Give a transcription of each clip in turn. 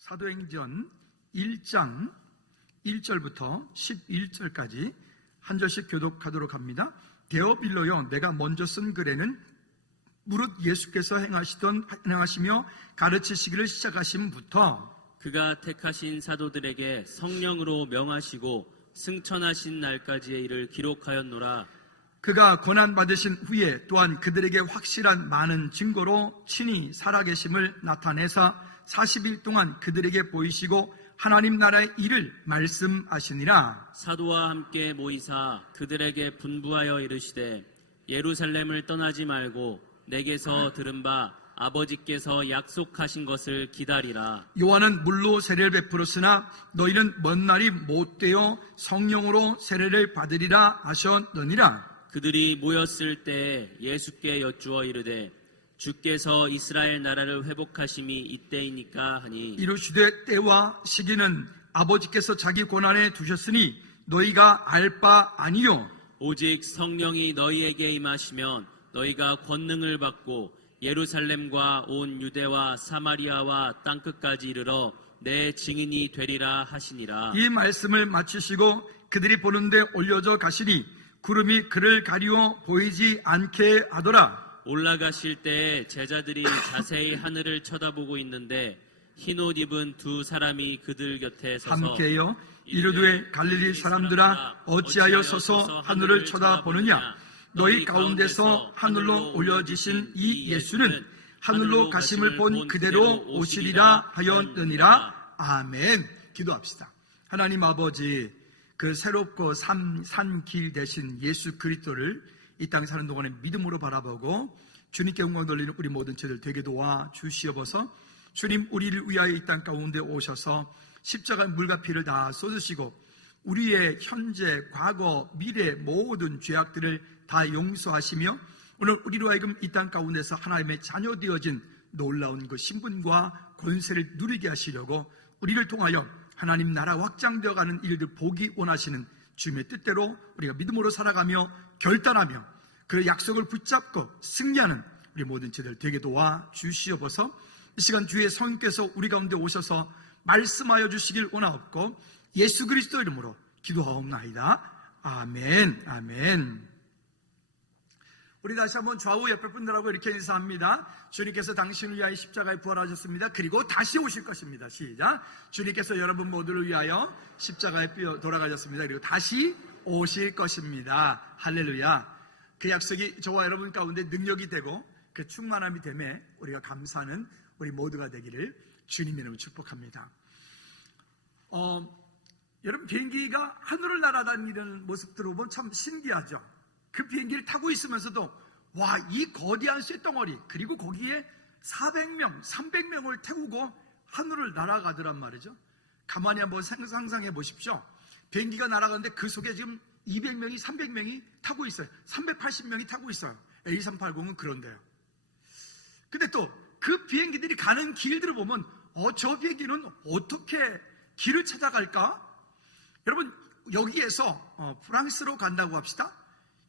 사도행전 1장 1절부터 11절까지 한 절씩 교독하도록 합니다. 데오빌로여, 내가 먼저 쓴 글에는 무릇 예수께서 행하시며 가르치시기를 시작하심부터 그가 택하신 사도들에게 성령으로 명하시고 승천하신 날까지의 일을 기록하였노라. 그가 고난받으신 후에 또한 그들에게 확실한 많은 증거로 친히 살아계심을 나타내사 40일 동안 그들에게 보이시고 하나님 나라의 일을 말씀하시니라. 사도와 함께 모이사 그들에게 분부하여 이르시되 예루살렘을 떠나지 말고 내게서 들은 바 아버지께서 약속하신 것을 기다리라. 요한은 물로 세례를 베풀었으나 너희는 먼 날이 못되어 성령으로 세례를 받으리라 하셨느니라. 그들이 모였을 때 예수께 여쭈어 이르되 주께서 이스라엘 나라를 회복하심이 이때이니까 하니 이르시되 때와 시기는 아버지께서 자기 권한에 두셨으니 너희가 알 바 아니요 오직 성령이 너희에게 임하시면 너희가 권능을 받고 예루살렘과 온 유대와 사마리아와 땅끝까지 이르러 내 증인이 되리라 하시니라. 이 말씀을 마치시고 그들이 보는데 올려져 가시니 구름이 그를 가리워 보이지 않게 하더라. 올라가실 때에 제자들이 자세히 하늘을 쳐다보고 있는데 흰옷 입은 두 사람이 그들 곁에 서서 함께요 이르되 갈릴리 사람들아 어찌하여 서서 하늘을 쳐다보느냐. 너희 가운데서 하늘로 올려지신 이 예수는 하늘로 가심을 본 그대로 오시리라 하였느니라. 아멘. 기도합시다. 하나님 아버지, 그 새롭고 산 길 대신 예수 그리스도를 이 땅에 사는 동안에 믿음으로 바라보고 주님께 영광 돌리는 우리 모든 죄들 되게 도와 주시옵소서. 주님, 우리를 위하여 이 땅 가운데 오셔서 십자가의 물과 피를 다 쏟으시고 우리의 현재, 과거, 미래 모든 죄악들을 다 용서하시며 오늘 우리로 하여금 이 땅 가운데서 하나님의 자녀 되어진 놀라운 그 신분과 권세를 누리게 하시려고 우리를 통하여 하나님 나라 확장되어가는 일들 보기 원하시는 주님의 뜻대로 우리가 믿음으로 살아가며 결단하며 그 약속을 붙잡고 승리하는 우리 모든 죄들 되게 도와 주시옵소서. 이 시간 주의 성령께서 우리 가운데 오셔서 말씀하여 주시길 원하옵고 예수 그리스도 이름으로 기도하옵나이다. 아멘. 아멘. 우리 다시 한번 좌우 옆에 분들하고 이렇게 인사합니다. 주님께서 당신을 위하여 십자가에 부활하셨습니다. 그리고 다시 오실 것입니다. 시작. 주님께서 여러분 모두를 위하여 십자가에 돌아가셨습니다. 그리고 다시 오실 것입니다. 할렐루야. 그 약속이 저와 여러분 가운데 능력이 되고 그 충만함이 되매 우리가 감사하는 우리 모두가 되기를 주님 이름으로 축복합니다. 여러분, 비행기가 하늘을 날아다니는 모습들을 보면 참 신기하죠. 그 비행기를 타고 있으면서도 와, 이 거대한 쇳덩어리, 그리고 거기에 400명, 300명을 태우고 하늘을 날아가더란 말이죠. 가만히 한번 상상해 보십시오. 비행기가 날아가는데 그 속에 지금 200명이, 300명이 타고 있어요. 380명이 타고 있어요. A380은 그런데요. 근데 또 그 비행기들이 가는 길들을 보면 저 비행기는 어떻게 길을 찾아갈까? 여러분, 여기에서 프랑스로 간다고 합시다.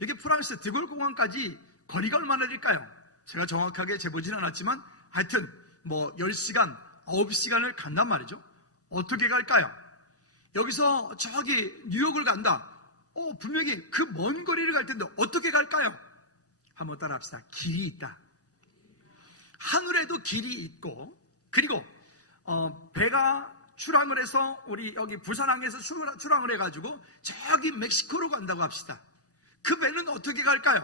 여기 프랑스 드골 공항까지 거리가 얼마나 될까요? 제가 정확하게 재보진 않았지만 하여튼 10시간, 9시간을 간단 말이죠. 어떻게 갈까요? 여기서 저기 뉴욕을 간다. 분명히 그 먼 거리를 갈 텐데 어떻게 갈까요? 한번 따라 합시다. 길이 있다. 하늘에도 길이 있고, 그리고 배가 출항을 해서 우리 여기 부산항에서 출항을 해가지고 저기 멕시코로 간다고 합시다. 그 배는 어떻게 갈까요?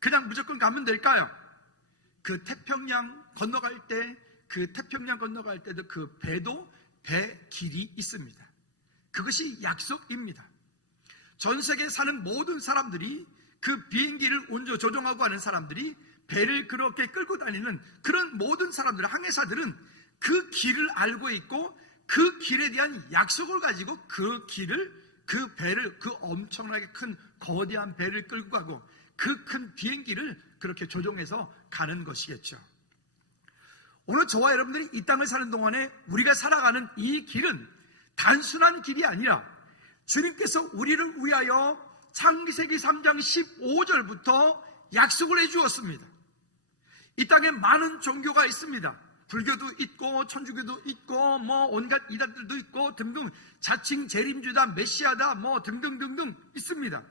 그냥 무조건 가면 될까요? 그 태평양 건너갈 때도 그 배도 배 길이 있습니다. 그것이 약속입니다. 전 세계에 사는 모든 사람들이 그 비행기를 조종하고 하는 사람들이 배를 그렇게 끌고 다니는 그런 모든 사람들, 항해사들은 그 길을 알고 있고 그 길에 대한 약속을 가지고 그 배를, 그 엄청나게 큰 거대한 배를 끌고 가고 그 큰 비행기를 그렇게 조종해서 가는 것이겠죠. 오늘 저와 여러분들이 이 땅을 사는 동안에 우리가 살아가는 이 길은 단순한 길이 아니라 주님께서 우리를 위하여 창세기 3장 15절부터 약속을 해주었습니다. 이 땅에 많은 종교가 있습니다. 불교도 있고 천주교도 있고 뭐 온갖 이단들도 있고 등등 자칭 재림주다 메시아다 뭐 등등등등 있습니다.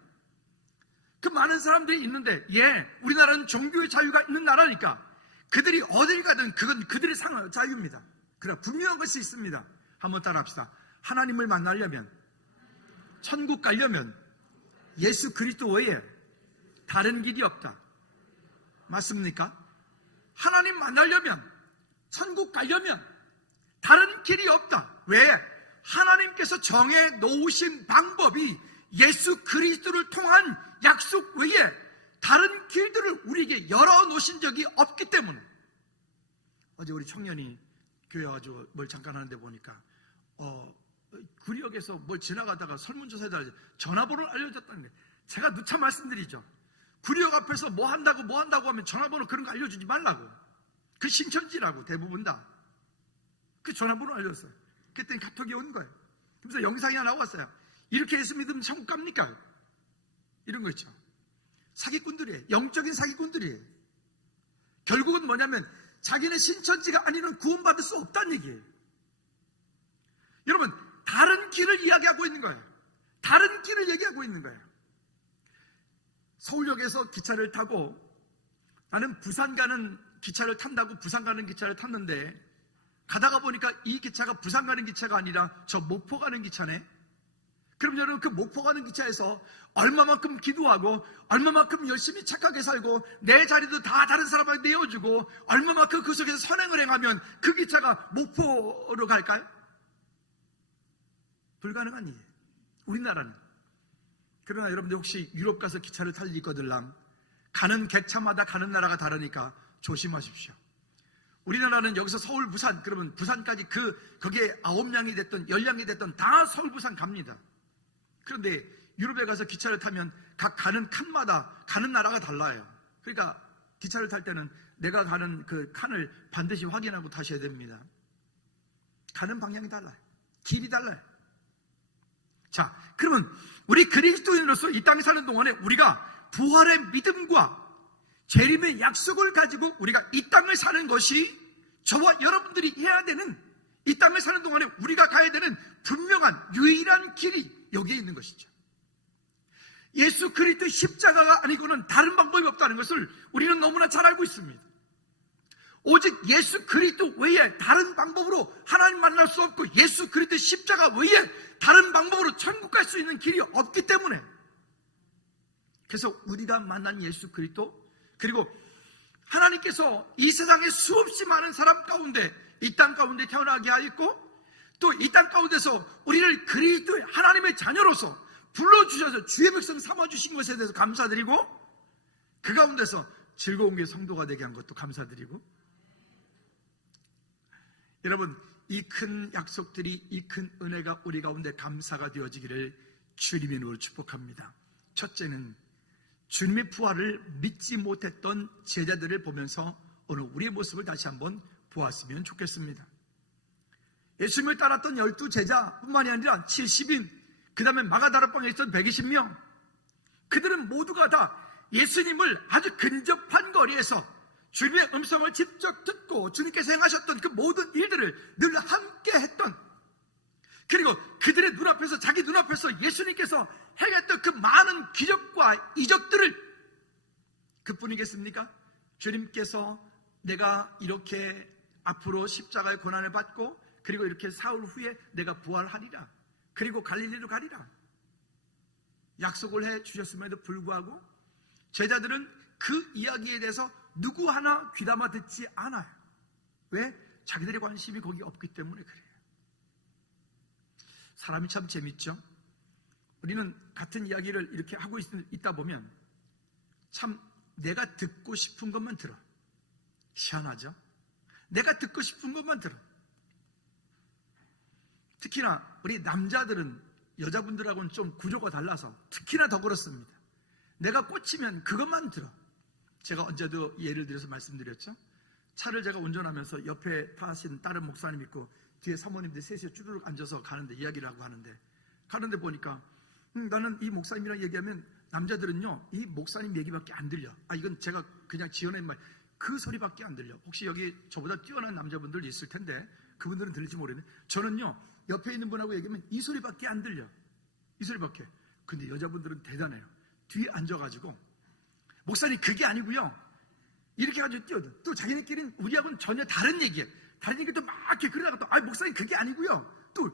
그 많은 사람들이 있는데 우리나라는 종교의 자유가 있는 나라니까 그들이 어딜 가든 그건 그들의 자유입니다. 그러나 분명한 것이 있습니다. 한번 따라합시다. 하나님을 만나려면, 천국 가려면 예수 그리스도 외에 다른 길이 없다. 맞습니까? 하나님 만나려면, 천국 가려면 다른 길이 없다. 왜? 하나님께서 정해 놓으신 방법이 예수 그리스도를 통한 약속 외에 다른 길들을 우리에게 열어놓으신 적이 없기 때문에. 어제 우리 청년이 교회 와가지고 뭘 잠깐 하는데 보니까 구리역에서 뭘 지나가다가 설문조사에다가 전화번호를 알려줬다는데, 제가 누차 말씀드리죠. 구리역 앞에서 뭐 한다고 하면 전화번호 그런 거 알려주지 말라고. 그 신천지라고 대부분 다. 그 전화번호 알려줬어요. 그랬더니 카톡이 온 거예요. 그래서 영상이 하나 나왔어요. 이렇게 예수 믿으면 천국 갑니까? 이런 거 있죠. 사기꾼들이에요. 영적인 사기꾼들이에요. 결국은 뭐냐면 자기는 신천지가 아니면 구원받을 수 없다는 얘기예요. 여러분, 다른 길을 이야기하고 있는 거예요. 다른 길을 얘기하고 있는 거예요. 서울역에서 기차를 타고, 나는 부산 가는 기차를 탄다고 부산 가는 기차를 탔는데, 가다가 보니까 이 기차가 부산 가는 기차가 아니라 저 목포 가는 기차네. 그럼 여러분, 그 목포 가는 기차에서 얼마만큼 기도하고 얼마만큼 열심히 착하게 살고 내 자리도 다 다른 사람한테 내어주고 얼마만큼 그 속에서 선행을 행하면 그 기차가 목포로 갈까요? 불가능한 일이에요. 우리나라는. 그러나 여러분들 혹시 유럽 가서 기차를 탈 일 있거들랑 가는 객차마다 가는 나라가 다르니까 조심하십시오. 우리나라는 여기서 서울, 부산, 그러면 부산까지 거기에 9량이 됐든 10량이 됐든 다 서울, 부산 갑니다. 그런데 유럽에 가서 기차를 타면 각 가는 칸마다 가는 나라가 달라요. 그러니까 기차를 탈 때는 내가 가는 그 칸을 반드시 확인하고 타셔야 됩니다. 가는 방향이 달라요. 길이 달라요. 자, 그러면 우리 그리스도인으로서 이 땅에 사는 동안에 우리가 부활의 믿음과 재림의 약속을 가지고 우리가 이 땅을 사는 것이 저와 여러분들이 해야 되는, 이 땅을 사는 동안에 우리가 가야 되는 분명한 유일한 길이 여기에 있는 것이죠. 예수 그리스도의 십자가가 아니고는 다른 방법이 없다는 것을 우리는 너무나 잘 알고 있습니다. 오직 예수 그리스도 외에 다른 방법으로 하나님 만날 수 없고 예수 그리스도의 십자가 외에 다른 방법으로 천국 갈 수 있는 길이 없기 때문에, 그래서 우리가 만난 예수 그리스도, 그리고 하나님께서 이 세상에 수없이 많은 사람 가운데 이 땅 가운데 태어나게 하였고 또 이 땅 가운데서 우리를 그리스도의 하나님의 자녀로서 불러주셔서 주의 백성 삼아주신 것에 대해서 감사드리고, 그 가운데서 즐거운 게 성도가 되게 한 것도 감사드리고, 여러분, 이 큰 약속들이, 이 큰 은혜가 우리 가운데 감사가 되어지기를 주님의 이름으로 축복합니다. 첫째는 주님의 부활을 믿지 못했던 제자들을 보면서 오늘 우리의 모습을 다시 한번 보았으면 좋겠습니다. 예수님을 따랐던 12제자뿐만이 아니라 70인, 그 다음에 마가다락방에 있던 120명, 그들은 모두가 다 예수님을 아주 근접한 거리에서 주님의 음성을 직접 듣고 주님께서 행하셨던 그 모든 일들을 늘 함께 했던, 그리고 그들의 눈앞에서, 자기 눈앞에서 예수님께서 행했던 그 많은 기적과 이적들을, 그뿐이겠습니까? 주님께서 내가 이렇게 앞으로 십자가의 고난을 받고 그리고 이렇게 사흘 후에 내가 부활하리라, 그리고 갈릴리로 가리라 약속을 해 주셨음에도 불구하고 제자들은 그 이야기에 대해서 누구 하나 귀담아 듣지 않아요. 왜? 자기들의 관심이 거기 없기 때문에 그래요. 사람이 참 재밌죠. 우리는 같은 이야기를 이렇게 하고 있다 보면 참 내가 듣고 싶은 것만 들어. 희한하죠? 내가 듣고 싶은 것만 들어. 특히나 우리 남자들은 여자분들하고는 좀 구조가 달라서 특히나 더 그렇습니다. 내가 꽂히면 그것만 들어. 제가 언제도 예를 들어서 말씀드렸죠. 차를 제가 운전하면서 옆에 타신 다른 목사님 있고 뒤에 사모님들 셋이 쭈르륵 앉아서 가는데 이야기를 하고 가는데 보니까 나는 이 목사님이랑 얘기하면 남자들은요 이 목사님 얘기밖에 안 들려. 이건 제가 그냥 지어낸 말. 그 소리밖에 안 들려. 혹시 여기 저보다 뛰어난 남자분들 있을 텐데 그분들은 들릴지 모르겠는데, 저는요 옆에 있는 분하고 얘기하면 이 소리밖에 안 들려. 이 소리밖에. 근데 여자분들은 대단해요. 뒤에 앉아가지고 목사님 그게 아니고요, 이렇게 해가지고 뛰어들. 또 자기네끼리는 우리하고는 전혀 다른 얘기예요. 다른 얘기도 막 이렇게 그러다가 또 목사님 그게 아니고요. 또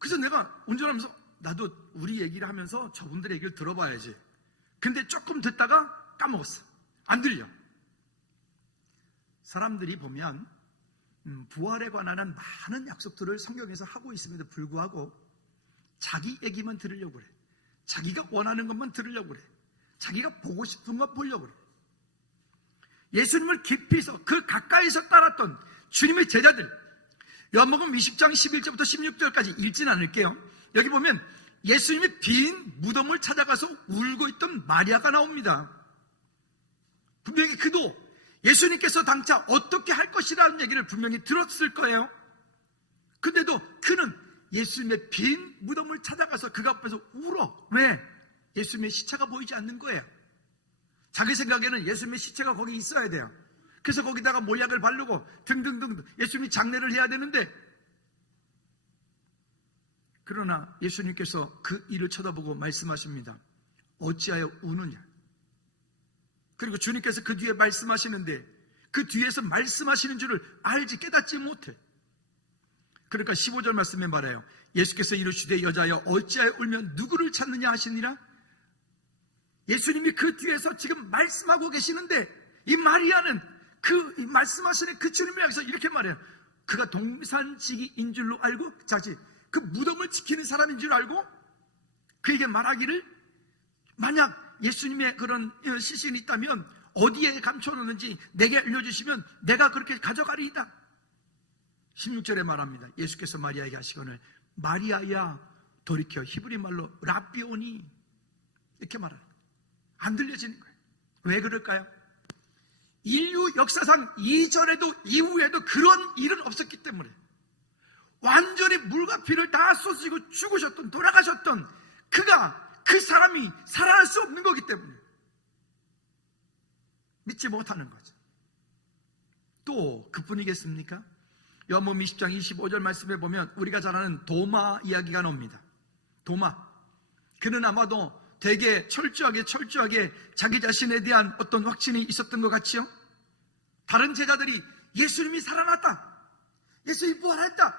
그래서 내가 운전하면서 나도 우리 얘기를 하면서 저분들의 얘기를 들어봐야지. 근데 조금 듣다가 까먹었어. 안 들려. 사람들이 보면 부활에 관한 많은 약속들을 성경에서 하고 있음에도 불구하고 자기 얘기만 들으려고 그래. 자기가 원하는 것만 들으려고 그래. 자기가 보고 싶은 것 보려고 그래. 예수님을 깊이서 그 가까이서 따랐던 주님의 제자들, 요한복음 20장 11절부터 16절까지 읽지는 않을게요. 여기 보면 예수님이 빈 무덤을 찾아가서 울고 있던 마리아가 나옵니다. 분명히 그도 예수님께서 당차 어떻게 할 것이라는 얘기를 분명히 들었을 거예요. 근데도 그는 예수님의 빈 무덤을 찾아가서 그 앞에서 울어. 왜? 예수님의 시체가 보이지 않는 거예요. 자기 생각에는 예수님의 시체가 거기 있어야 돼요. 그래서 거기다가 모약을 바르고 등등등 예수님이 장례를 해야 되는데, 그러나 예수님께서 그 일을 쳐다보고 말씀하십니다. 어찌하여 우느냐? 그리고 주님께서 그 뒤에 말씀하시는데 그 뒤에서 말씀하시는 줄을 알지 깨닫지 못해. 그러니까 15절 말씀에 말해요. 예수께서 이르시되 여자여 어찌하여 울면 누구를 찾느냐 하시니라. 예수님이 그 뒤에서 지금 말씀하고 계시는데 이 마리아는 그 말씀하시는 그 주님을 향해서 이렇게 말해요. 그가 동산지기인 줄로 알고, 자지 그 무덤을 지키는 사람인 줄 알고 그에게 말하기를, 만약 예수님의 그런 시신이 있다면 어디에 감춰놓는지 내게 알려주시면 내가 그렇게 가져가리이다. 16절에 말합니다. 예수께서 마리아에게 하시거늘 마리아야 돌이켜 히브리 말로 라비오니 이렇게 말합니다. 안 들려지는 거예요. 왜 그럴까요? 인류 역사상 이전에도 이후에도 그런 일은 없었기 때문에, 완전히 물과 피를 다 쏟으시고 죽으셨던, 돌아가셨던 그 사람이 살아날 수 없는 거기 때문에 믿지 못하는 거죠. 또 그뿐이겠습니까? 요한복음 20장 25절 말씀에 보면 우리가 잘 아는 도마 이야기가 나옵니다. 도마, 그는 아마도 되게 철저하게 자기 자신에 대한 어떤 확신이 있었던 것 같지요? 다른 제자들이 예수님이 살아났다, 예수님이 부활했다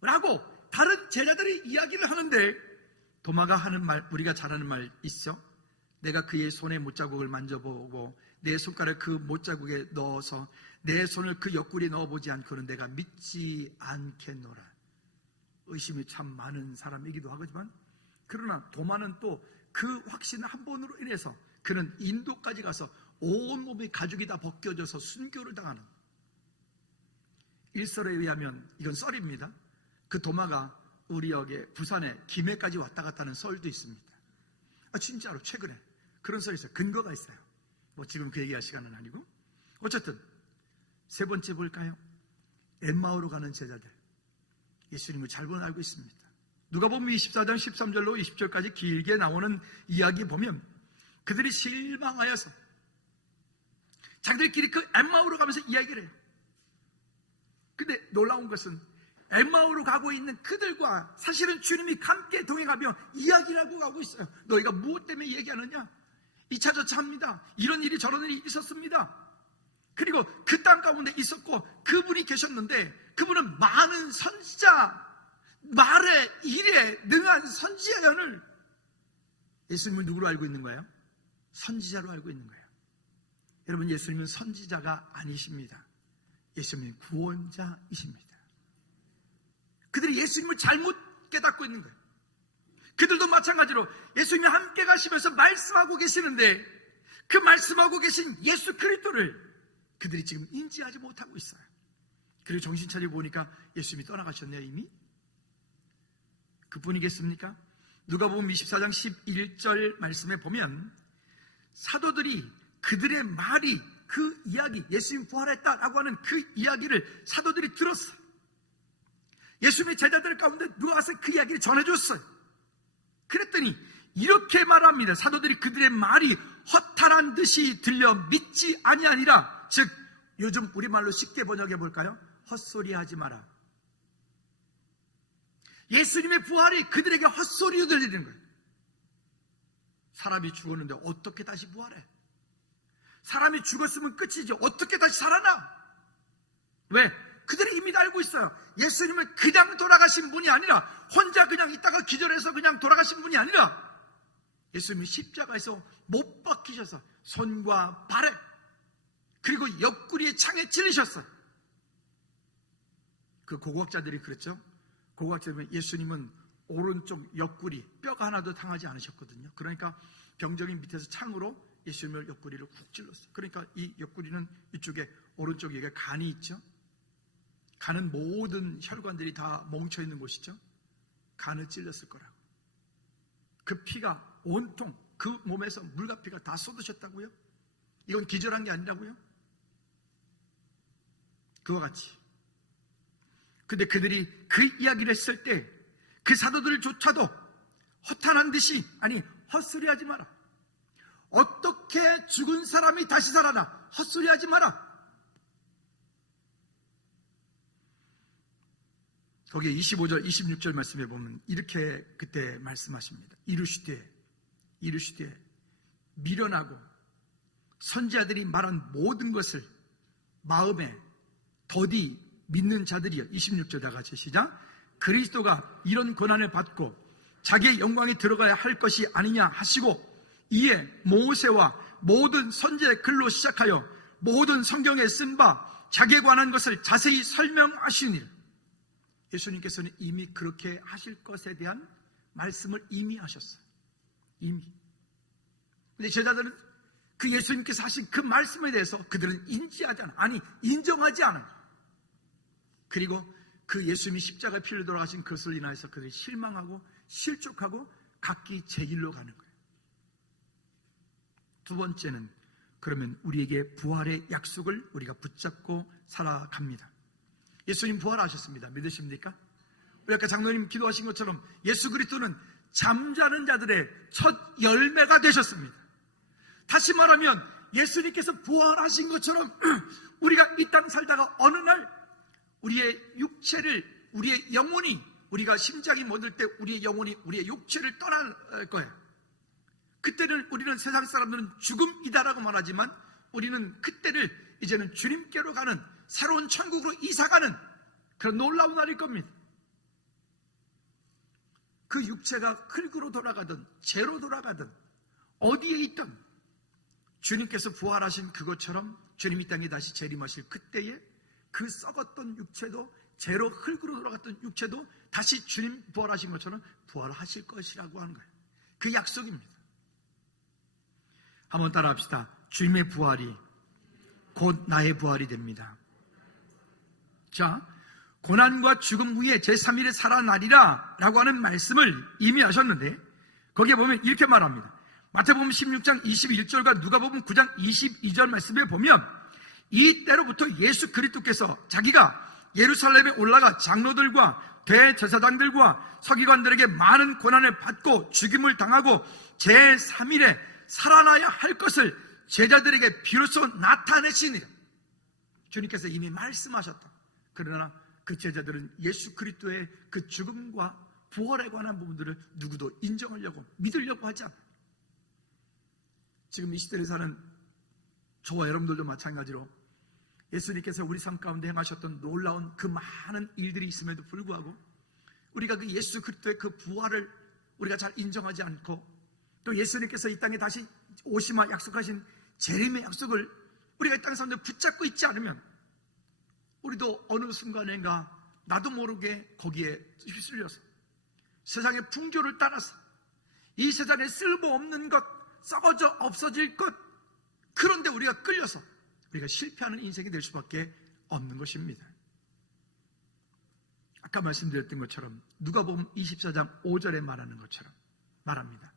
라고 다른 제자들이 이야기를 하는데, 도마가 하는 말, 우리가 잘 아는 말 있죠? 내가 그의 손에 못자국을 만져보고 내 손가락을 그 못자국에 넣어서 내 손을 그 옆구리에 넣어보지 않고는 내가 믿지 않겠노라. 의심이 참 많은 사람이기도 하지만, 그러나 도마는 또 그 확신 한 번으로 인해서 그는 인도까지 가서 온몸이 가죽이 다 벗겨져서 순교를 당하는, 일설에 의하면, 이건 썰입니다, 그 도마가 우리 여기 부산에 김해까지 왔다 갔다 하는 썰도 있습니다. 진짜로 최근에 그런 썰이 있어요. 근거가 있어요. 뭐 지금 그 얘기할 시간은 아니고. 어쨌든 세 번째 볼까요? 엠마오로 가는 제자들, 예수님을 잘 알고 있습니다. 누가복음 24장 13절로 20절까지 길게 나오는 이야기 보면 그들이 실망하여서 자기들끼리 그 엠마오로 가면서 이야기를 해요. 근데 놀라운 것은 엠마오로 가고 있는 그들과 사실은 주님이 함께 동행하며 이야기를 하고 가고 있어요. 너희가 무엇 때문에 얘기하느냐? 이차저차 합니다. 이런 일이 저런 일이 있었습니다. 그리고 그 땅 가운데 있었고 그분이 계셨는데, 그분은 많은 선지자, 말에 일에 능한 선지자연을, 예수님을 누구로 알고 있는 거예요? 선지자로 알고 있는 거예요. 여러분, 예수님은 선지자가 아니십니다. 예수님은 구원자이십니다. 그들이 예수님을 잘못 깨닫고 있는 거예요. 그들도 마찬가지로 예수님이 함께 가시면서 말씀하고 계시는데 그 말씀하고 계신 예수 그리스도를 그들이 지금 인지하지 못하고 있어요. 그리고 정신 차려 보니까 예수님이 떠나가셨네요, 이미. 그뿐이겠습니까? 누가복음 24장 11절 말씀에 보면 사도들이 그들의 말이, 그 이야기, 예수님 부활했다라고 하는 그 이야기를 사도들이 들었어요. 예수님의 제자들 가운데 누가 와서 그 이야기를 전해줬어요. 그랬더니 이렇게 말합니다. 사도들이 그들의 말이 허탄한 듯이 들려 믿지 아니하니라. 즉 요즘 우리말로 쉽게 번역해 볼까요? 헛소리하지 마라. 예수님의 부활이 그들에게 헛소리로 들리는 거예요. 사람이 죽었는데 어떻게 다시 부활해? 사람이 죽었으면 끝이죠. 어떻게 다시 살아나? 왜? 그들이 이미 알고 있어요. 예수님은 그냥 돌아가신 분이 아니라, 혼자 그냥 있다가 기절해서 그냥 돌아가신 분이 아니라, 예수님이 십자가에서 못 박히셔서 손과 발에, 그리고 옆구리에 창에 찔리셨어요. 그 고고학자들이 그랬죠. 고고학자들은 예수님은 오른쪽 옆구리 뼈가 하나도 당하지 않으셨거든요. 그러니까 병정인 밑에서 창으로 예수님의 옆구리를 쿡 찔렀어요. 그러니까 이 옆구리는 이쪽에, 오른쪽에 간이 있죠. 간은 모든 혈관들이 다 멈춰있는 곳이죠. 간을 찔렸을 거라고. 그 피가 온통 그 몸에서 물과 피가 다 쏟으셨다고요? 이건 기절한 게 아니라고요? 그와 같이. 근데 그들이 그 이야기를 했을 때 그 사도들조차도 허탄한 듯이, 아니 헛소리하지 마라. 어떻게 죽은 사람이 다시 살아나? 헛소리하지 마라. 거기에 25절 26절 말씀에 보면 이렇게 그때 말씀하십니다. 이르시되 미련하고 선지자들이 말한 모든 것을 마음에 더디 믿는 자들이여. 26절 다 같이 시작. 그리스도가 이런 고난을 받고 자기의 영광에 들어가야 할 것이 아니냐 하시고, 이에 모세와 모든 선지자의 글로 시작하여 모든 성경에 쓴 바 자기에 관한 것을 자세히 설명하시니라. 예수님께서는 이미 그렇게 하실 것에 대한 말씀을 이미 하셨어요. 이미. 근데 제자들은 그 예수님께서 하신 그 말씀에 대해서 그들은 인지하지 않아. 아니, 인정하지 않아. 그리고 그 예수님이 십자가에 피를 돌아가신 그것을 인하여서 그들이 실망하고 실족하고 각기 제 길로 가는 거예요. 두 번째는, 그러면 우리에게 부활의 약속을 우리가 붙잡고 살아갑니다. 예수님 부활하셨습니다. 믿으십니까? 우리 아까 장로님 기도하신 것처럼 예수 그리스도는 잠자는 자들의 첫 열매가 되셨습니다. 다시 말하면 예수님께서 부활하신 것처럼 우리가 이 땅 살다가 어느 날 우리의 육체를, 우리의 영혼이, 우리가 심장이 멎을 때 우리의 영혼이 우리의 육체를 떠날 거예요. 그때는 우리는 세상 사람들은 죽음이다라고 말하지만 우리는 그때를 이제는 주님께로 가는, 새로운 천국으로 이사가는 그런 놀라운 날일 겁니다. 그 육체가 흙으로 돌아가든 재로 돌아가든 어디에 있든 주님께서 부활하신 그것처럼 주님이 땅에 다시 재림하실 그때에 그 썩었던 육체도, 재로 흙으로 돌아갔던 육체도 다시 주님 부활하신 것처럼 부활하실 것이라고 하는 거예요. 그 약속입니다. 한번 따라 합시다. 주님의 부활이 곧 나의 부활이 됩니다. 자, 고난과 죽음 후에 제3일에 살아나리라 라고 하는 말씀을 이미 하셨는데, 거기에 보면 이렇게 말합니다. 마태복음 16장 21절과 누가복음 9장 22절 말씀에 보면, 이 때로부터 예수 그리스도께서 자기가 예루살렘에 올라가 장로들과 대제사장들과 서기관들에게 많은 고난을 받고 죽임을 당하고 제3일에 살아나야 할 것을 제자들에게 비로소 나타내시니라. 주님께서 이미 말씀하셨다. 그러나 그 제자들은 예수 그리스도의 그 죽음과 부활에 관한 부분들을 누구도 인정하려고, 믿으려고 하지 않아요. 지금 이 시대를 사는 저와 여러분들도 마찬가지로 예수님께서 우리 삶 가운데 행하셨던 놀라운 그 많은 일들이 있음에도 불구하고 우리가 그 예수 그리스도의 그 부활을 우리가 잘 인정하지 않고, 또 예수님께서 이 땅에 다시 오시마 약속하신 재림의 약속을 우리가 이 땅 사람들 붙잡고 있지 않으면 우리도 어느 순간인가 나도 모르게 거기에 휩쓸려서 세상의 풍조를 따라서 이 세상에 쓸모없는 것, 썩어져 없어질 것, 그런데 우리가 끌려서 우리가 실패하는 인생이 될 수밖에 없는 것입니다. 아까 말씀드렸던 것처럼 누가복음 24장 5절에 말하는 것처럼 말합니다.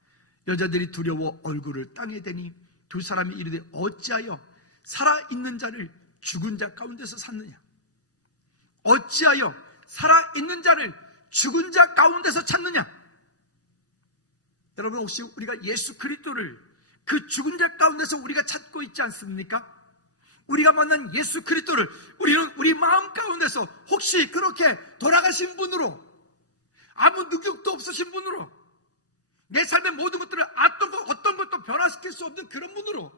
여자들이 두려워 얼굴을 땅에 대니 두 사람이 이르되 어찌하여 살아있는 자를 죽은 자 가운데서 찾느냐? 어찌하여 살아있는 자를 죽은 자 가운데서 찾느냐? 여러분, 혹시 우리가 예수 그리스도를 그 죽은 자 가운데서 우리가 찾고 있지 않습니까? 우리가 만난 예수 그리스도를 우리는 우리 마음 가운데서 혹시 그렇게 돌아가신 분으로, 아무 능력도 없으신 분으로, 내 삶의 모든 것들을 어떤 것도 변화시킬 수 없는 그런 분으로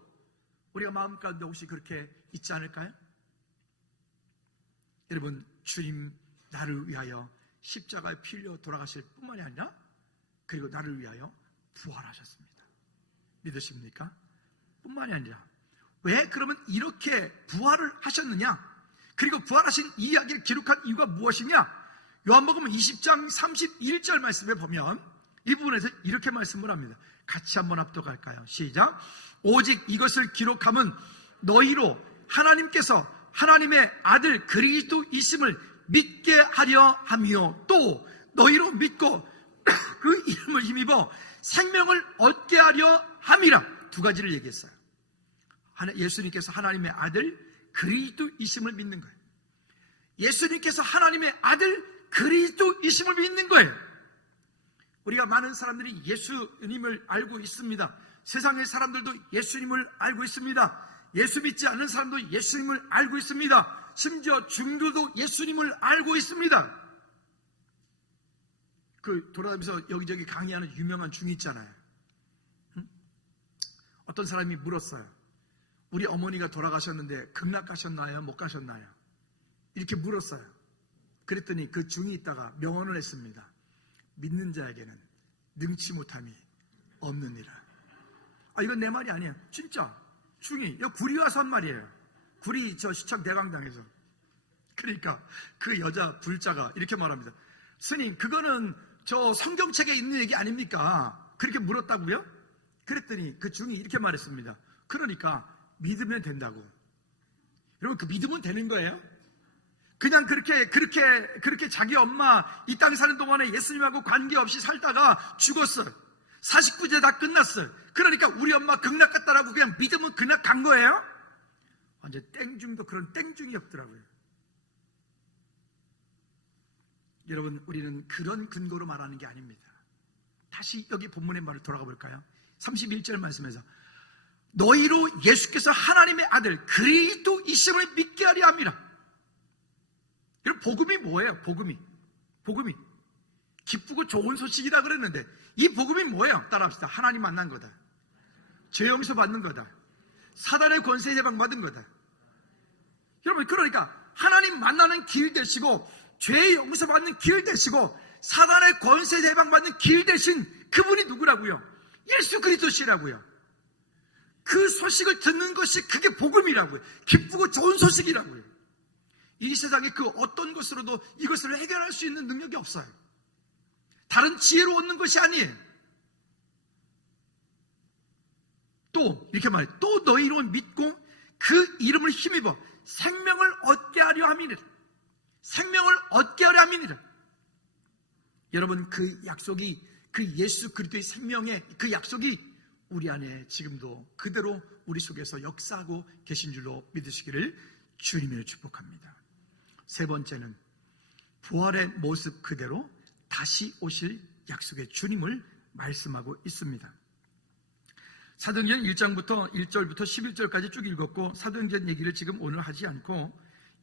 우리가 마음 가운데 혹시 그렇게 있지 않을까요? 여러분, 주님 나를 위하여 십자가에 피 흘려 돌아가실 뿐만이 아니라 그리고 나를 위하여 부활하셨습니다. 믿으십니까? 뿐만이 아니라 왜 그러면 이렇게 부활을 하셨느냐? 그리고 부활하신 이 이야기를 기록한 이유가 무엇이냐? 요한복음 20장 31절 말씀에 보면 이 부분에서 이렇게 말씀을 합니다. 같이 한번 합독할까요? 시작. 오직 이것을 기록함은 너희로 하나님께서 하나님의 아들 그리스도이심을 믿게 하려 함이요, 또 너희로 믿고 그 이름을 힘입어 생명을 얻게 하려 함이라. 두 가지를 얘기했어요. 예수님께서 하나님의 아들 그리스도이심을 믿는 거예요. 예수님께서 하나님의 아들 그리스도이심을 믿는 거예요. 우리가 많은 사람들이 예수님을 알고 있습니다. 세상의 사람들도 예수님을 알고 있습니다. 예수 믿지 않는 사람도 예수님을 알고 있습니다. 심지어 중도도 예수님을 알고 있습니다. 돌아다니면서 여기저기 강의하는 유명한 중이 있잖아요. 어떤 사람이 물었어요. 우리 어머니가 돌아가셨는데 극락 가셨나요? 못 가셨나요? 이렇게 물었어요. 그랬더니 그 중이 있다가 명언을 했습니다. 믿는 자에게는 능치 못함이 없느니라. 이건 내 말이 아니에요. 진짜 중이 구리 와서 한 말이에요. 구리 시청 대강당에서. 그러니까 그 여자 불자가 이렇게 말합니다. 스님, 그거는 성경책에 있는 얘기 아닙니까? 그렇게 물었다고요? 그랬더니 그 중이 이렇게 말했습니다. 그러니까 믿으면 된다고. 여러분, 그 믿으면 되는 거예요? 그냥 그렇게 자기 엄마 이 땅에 사는 동안에 예수님하고 관계없이 살다가 죽었어요. 49제 다 끝났어요. 그러니까 우리 엄마 극락 갔다라고 그냥 믿으면 극락 간 거예요? 완전 땡중도 그런 땡중이 없더라고요. 여러분, 우리는 그런 근거로 말하는 게 아닙니다. 다시 여기 본문의 말을 돌아가 볼까요? 31절 말씀에서 너희로 예수께서 하나님의 아들 그리스도이심을 믿게 하려 함이라. 여러분, 복음이 뭐예요? 복음이 기쁘고 좋은 소식이라 그랬는데 이 복음이 뭐예요? 따라합시다. 하나님 만난 거다. 죄 용서 받는 거다. 사단의 권세 해방 받은 거다. 여러분, 그러니까 하나님 만나는 길 되시고 죄 용서 받는 길 되시고 사단의 권세 해방 받는 길 되신 그분이 누구라고요? 예수 그리스도시라고요. 그 소식을 듣는 것이 그게 복음이라고요. 기쁘고 좋은 소식이라고요. 이 세상에 그 어떤 것으로도 이것을 해결할 수 있는 능력이 없어요. 다른 지혜로 얻는 것이 아니에요. 또 이렇게 말해요. 또 너희로 믿고 그 이름을 힘입어 생명을 얻게 하려 함이니라. 생명을 얻게 하려 함이니라. 여러분, 그 약속이, 그 예수 그리스도의 생명의 그 약속이 우리 안에 지금도 그대로 우리 속에서 역사하고 계신 줄로 믿으시기를 주님으로 축복합니다. 세 번째는 부활의 모습 그대로 다시 오실 약속의 주님을 말씀하고 있습니다. 사도행전 1장부터 1절부터 11절까지 쭉 읽었고, 사도행전 얘기를 지금 오늘 하지 않고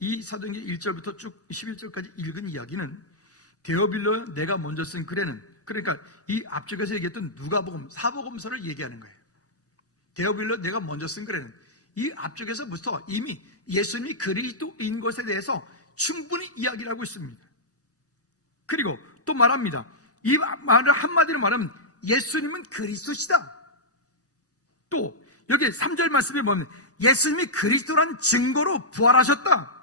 이 사도행전 1절부터 쭉 11절까지 읽은 이야기는 데오빌로 내가 먼저 쓴 글에는, 그러니까 이 앞쪽에서 얘기했던 누가복음, 사복음서를 얘기하는 거예요. 데오빌로 내가 먼저 쓴 글에는 이 앞쪽에서부터 이미 예수님이 그리스도인 것에 대해서 충분히 이야기를 하고 있습니다. 그리고 또 말합니다. 이 말을 한마디로 말하면 예수님은 그리스도시다. 또 여기 3절 말씀에 보면 예수님이 그리스도라는 증거로 부활하셨다.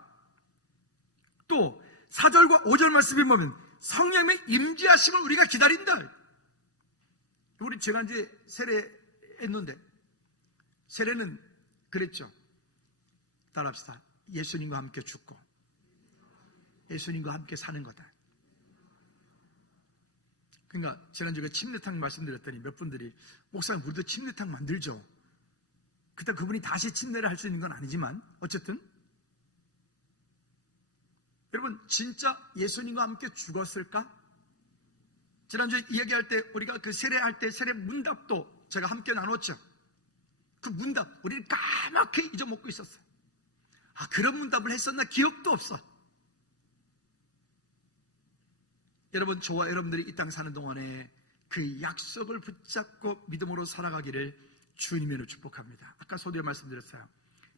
또 4절과 5절 말씀에 보면 성령의 임재하심을 우리가 기다린다. 우리 지난주에 세례했는데 세례는 그랬죠. 따라합시다. 예수님과 함께 죽고 예수님과 함께 사는 거다. 그러니까 지난주에 침례탕 말씀드렸더니 몇 분들이 목사님 우리도 침례탕 만들죠. 그때 그분이 다시 침례를 할 수 있는 건 아니지만 어쨌든 여러분, 진짜 예수님과 함께 죽었을까? 지난주에 이야기할 때 우리가 그 세례할 때 세례 문답도 제가 함께 나눴죠. 그 문답 우리는 까맣게 잊어먹고 있었어요. 그런 문답을 했었나 기억도 없어. 여러분, 저와 여러분들이 이 땅 사는 동안에 그 약속을 붙잡고 믿음으로 살아가기를 주님으로 축복합니다. 아까 서두에 말씀드렸어요.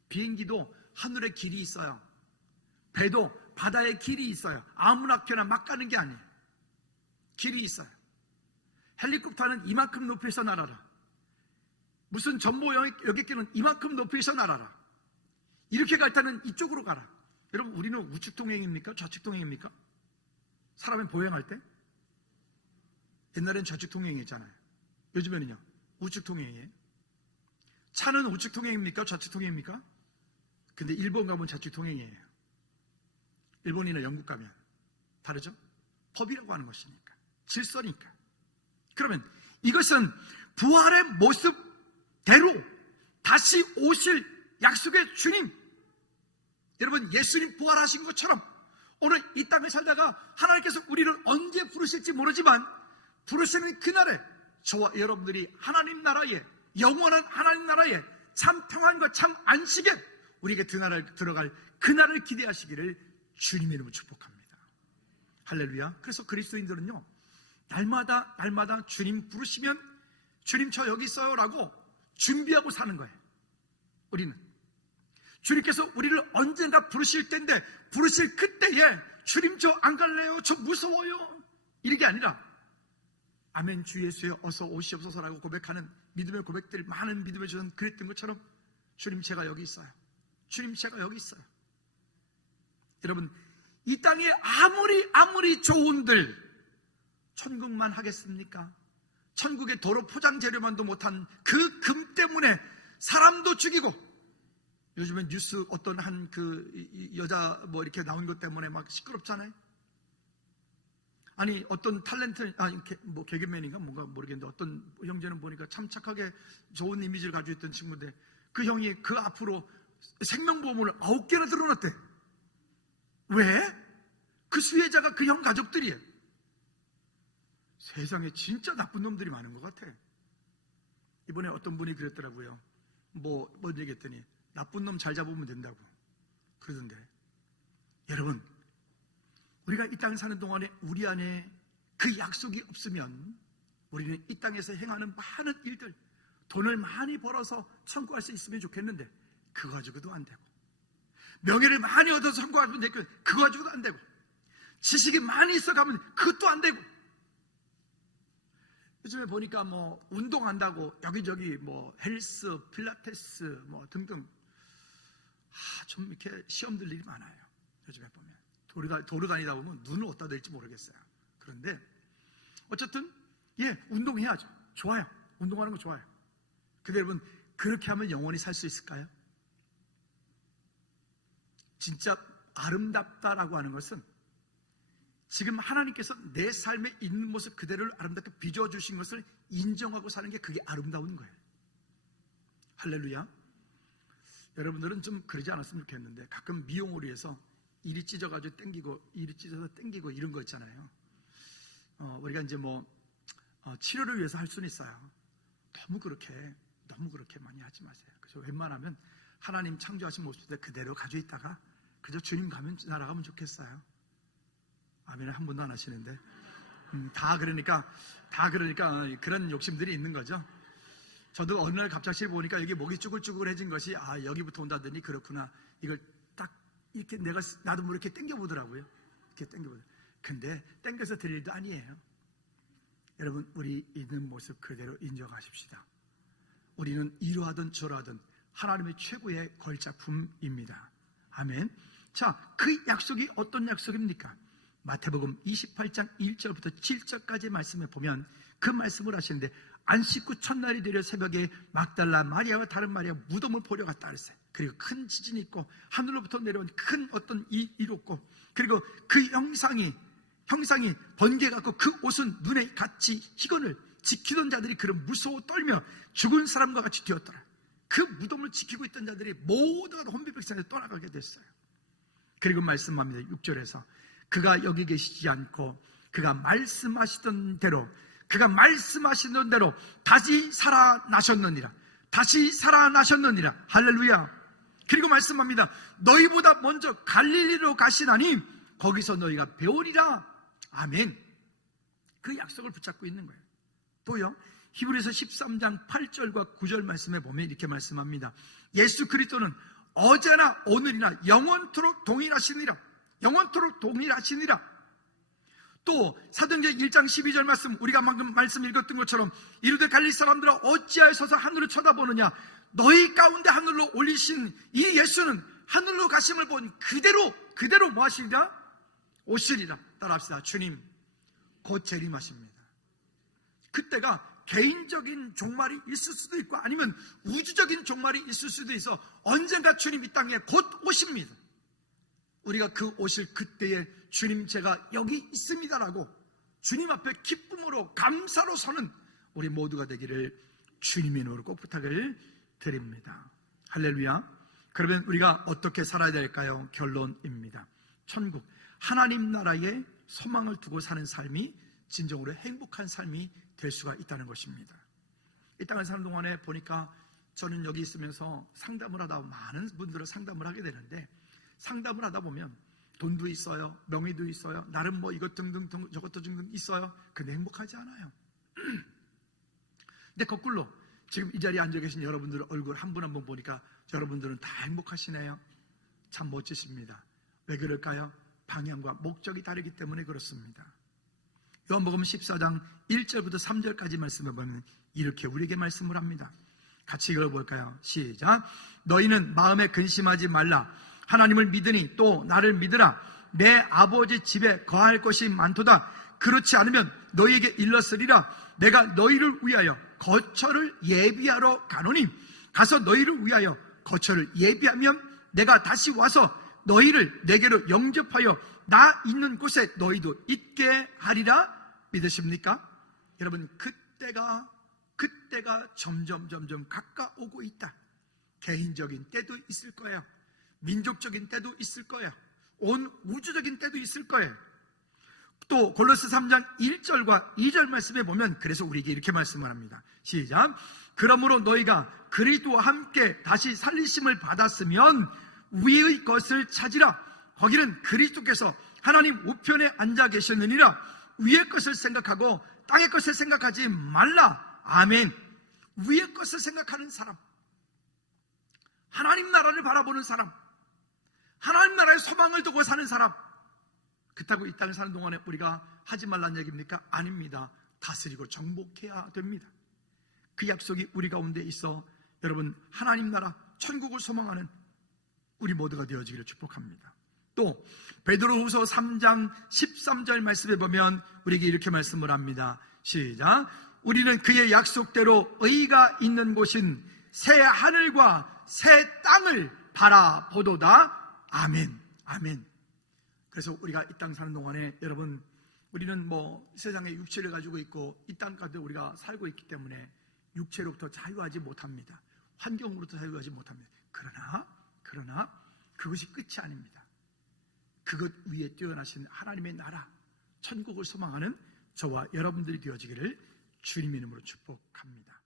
비행기도 하늘에 길이 있어요. 배도 바다에 길이 있어요. 아무렇게나 막 가는 게 아니에요. 길이 있어요. 헬리콥터는 이만큼 높이에서 날아라. 무슨 전보 여객기는 이만큼 높이에서 날아라. 이렇게 갈 때는 이쪽으로 가라. 여러분, 우리는 우측 동행입니까? 좌측 동행입니까? 사람이 보행할 때? 옛날엔 좌측 통행이었잖아요. 요즘에는요, 우측 통행이에요. 차는 우측 통행입니까? 좌측 통행입니까? 근데 일본 가면 좌측 통행이에요. 일본이나 영국 가면 다르죠? 법이라고 하는 것이니까, 질서니까. 그러면 이것은 부활의 모습대로 다시 오실 약속의 주님, 여러분, 예수님 부활하신 것처럼 오늘 이 땅에 살다가 하나님께서 우리를 언제 부르실지 모르지만 부르시는 그날에 저와 여러분들이 하나님 나라에, 영원한 하나님 나라에 참 평안과 참 안식에 우리에게 들어갈 그날을 기대하시기를 주님의 이름으로 축복합니다. 할렐루야. 그래서 그리스도인들은요, 날마다 주님 부르시면 주님 저 여기 있어요 라고 준비하고 사는 거예요. 우리는 주님께서 우리를 언젠가 부르실 텐데, 부르실 그때에 주님 저 안 갈래요, 저 무서워요, 이게 아니라 아멘 주 예수여 어서 오시옵소서라고 고백하는 믿음의 고백들, 많은 믿음의 주는 그랬던 것처럼 주님 제가 여기 있어요. 주님 제가 여기 있어요. 여러분, 이 땅에 아무리 좋은들 천국만 하겠습니까? 천국의 도로 포장 재료만도 못한 그 금 때문에 사람도 죽이고, 요즘엔 뉴스 어떤 한 그 여자 뭐 이렇게 나온 것 때문에 막 시끄럽잖아요. 아니 어떤 탤런트, 뭐 개그맨인가 뭔가 모르겠는데 어떤 형제는 보니까 참 착하게 좋은 이미지를 가지고 있던 친구인데 그 형이 그 앞으로 생명보험을 9개나 들어놨대. 왜? 그 수혜자가 그 형 가족들이에요. 세상에 진짜 나쁜 놈들이 많은 것 같아. 이번에 어떤 분이 그랬더라고요. 뭐 얘기했더니 나쁜 놈 잘 잡으면 된다고 그러던데, 여러분, 우리가 이 땅에 사는 동안에 우리 안에 그 약속이 없으면 우리는 이 땅에서 행하는 많은 일들, 돈을 많이 벌어서 천국할 수 있으면 좋겠는데 그거 가지고도 안 되고, 명예를 많이 얻어서 천국하면 되고 그거 가지고도 안 되고, 지식이 많이 있어가면 그것도 안 되고, 요즘에 보니까 뭐 운동한다고 여기저기 뭐 헬스, 필라테스 뭐 등등 좀 이렇게 시험들 일이 많아요. 요즘에 보면 도로 다니다 보면 눈을 어디다 댈지 모르겠어요. 그런데 어쨌든 운동해야죠. 좋아요. 운동하는 거 좋아요. 근데 여러분, 그렇게 하면 영원히 살 수 있을까요? 진짜 아름답다라고 하는 것은 지금 하나님께서 내 삶에 있는 모습 그대로를 아름답게 빚어주신 것을 인정하고 사는 게 그게 아름다운 거예요. 할렐루야. 여러분들은 좀 그러지 않았으면 좋겠는데, 가끔 미용을 위해서 이리 찢어가지고 땡기고 이리 찢어서 땡기고 이런 거 있잖아요. 우리가 이제 뭐 치료를 위해서 할 수는 있어요. 너무 그렇게 많이 하지 마세요. 그래서 웬만하면 하나님 창조하신 모습 그대로 가지고 있다가 그저 주님 날아가면 좋겠어요. 아멘. 한 분도 안 하시는데 다 그러니까 그런 욕심들이 있는 거죠. 저도 어느 날 갑자기 보니까 여기 목이 쭈글쭈글해진 것이 여기부터 온다더니 그렇구나, 이걸 딱 이렇게 나도 모르게 당겨보더라고요. 이렇게 당겨보더라고요. 근데 당겨서 될 일도 아니에요. 여러분, 우리 있는 모습 그대로 인정하십시다. 우리는 이러하든 저러하든 하나님의 최고의 걸작품입니다. 아멘. 자, 그 약속이 어떤 약속입니까? 마태복음 28장 1절부터 7절까지 말씀에 보면 그 말씀을 하시는데, 안식 후 첫날이 되려 새벽에 mag달라 마리아와 다른 마리아 무덤을 보러 갔다 그랬어요. 그리고 큰 지진이 있고 하늘로부터 내려온 큰 어떤 일이 있고, 그리고 그 형상이 번개 같고 그 옷은 눈에 같이 희건을 지키던 자들이 그런 무서워 떨며 죽은 사람과 같이 되었더라. 그 무덤을 지키고 있던 자들이 모두가 혼비백산에 떠나가게 됐어요. 그리고 말씀합니다. 6절에서 그가 여기 계시지 않고 그가 말씀하시던 대로 다시 살아나셨느니라. 다시 살아나셨느니라. 할렐루야. 그리고 말씀합니다. 너희보다 먼저 갈릴리로 가시나니 거기서 너희가 배우리라. 아멘. 그 약속을 붙잡고 있는 거예요. 또요, 히브리서 13장 8절과 9절 말씀에 보면 이렇게 말씀합니다. 예수 그리스도는 어제나 오늘이나 영원토록 동일하시니라. 영원토록 동일하시니라. 또 사도행전 1장 12절 말씀, 우리가 방금 말씀 읽었던 것처럼 이르되 갈릴리 사람들아 어찌하여 서서 하늘을 쳐다보느냐. 너희 가운데 하늘로 올리신 이 예수는 하늘로 가심을 본 그대로 뭐 하시리라? 오시리라. 따라합시다. 주님 곧 재림하십니다. 그때가 개인적인 종말이 있을 수도 있고 아니면 우주적인 종말이 있을 수도 있어. 언젠가 주님 이 땅에 곧 오십니다. 우리가 그 오실 그때에 주님 제가 여기 있습니다라고 주님 앞에 기쁨으로 감사로 서는 우리 모두가 되기를 주님의 이름으로 꼭 부탁을 드립니다. 할렐루야. 그러면 우리가 어떻게 살아야 될까요? 결론입니다. 천국, 하나님 나라에 소망을 두고 사는 삶이 진정으로 행복한 삶이 될 수가 있다는 것입니다. 이 땅을 사는 동안에 보니까 저는 여기 있으면서 상담을 하다 많은 분들을 상담을 하게 되는데, 상담을 하다 보면 돈도 있어요, 명예도 있어요, 나름 뭐 이것 등등 저것도 등등 있어요. 근데 행복하지 않아요. 근데 거꾸로 지금 이 자리에 앉아 계신 여러분들 얼굴 한 분 한 분 보니까 여러분들은 다 행복하시네요. 참 멋지십니다. 왜 그럴까요? 방향과 목적이 다르기 때문에 그렇습니다. 요한복음 14장 1절부터 3절까지 말씀을 보면 이렇게 우리에게 말씀을 합니다. 같이 읽어볼까요? 시작. 너희는 마음에 근심하지 말라. 하나님을 믿으니 또 나를 믿으라. 내 아버지 집에 거할 것이 많도다. 그렇지 않으면 너희에게 일렀으리라. 내가 너희를 위하여 거처를 예비하러 가노니 가서 너희를 위하여 거처를 예비하면 내가 다시 와서 너희를 내게로 영접하여 나 있는 곳에 너희도 있게 하리라. 믿으십니까? 여러분, 그때가 점점 가까오고 있다. 개인적인 때도 있을 거예요. 민족적인 때도 있을 거예요. 온 우주적인 때도 있을 거예요. 또 골로새 3장 1절과 2절 말씀에 보면 그래서 우리에게 이렇게 말씀을 합니다. 시작. 그러므로 너희가 그리스도와 함께 다시 살리심을 받았으면 위의 것을 찾으라. 거기는 그리스도께서 하나님 우편에 앉아 계셨느니라. 위의 것을 생각하고 땅의 것을 생각하지 말라. 아멘. 위의 것을 생각하는 사람, 하나님 나라를 바라보는 사람, 하나님 나라의 소망을 두고 사는 사람, 그렇다고 이 땅을 사는 동안에 우리가 하지 말라는 얘기입니까? 아닙니다. 다스리고 정복해야 됩니다. 그 약속이 우리 가운데 있어 여러분 하나님 나라 천국을 소망하는 우리 모두가 되어지기를 축복합니다. 또 베드로후서 3장 13절 말씀에 보면 우리에게 이렇게 말씀을 합니다. 시작. 우리는 그의 약속대로 의가 있는 곳인 새 하늘과 새 땅을 바라보도다. 아멘. 아멘. 그래서 우리가 이 땅 사는 동안에 여러분 우리는 뭐 세상에 육체를 가지고 있고 이 땅 가운데 우리가 살고 있기 때문에 육체로부터 자유하지 못합니다. 환경으로부터 자유하지 못합니다. 그러나 그것이 끝이 아닙니다. 그것 위에 뛰어나신 하나님의 나라 천국을 소망하는 저와 여러분들이 되어지기를 주님의 이름으로 축복합니다.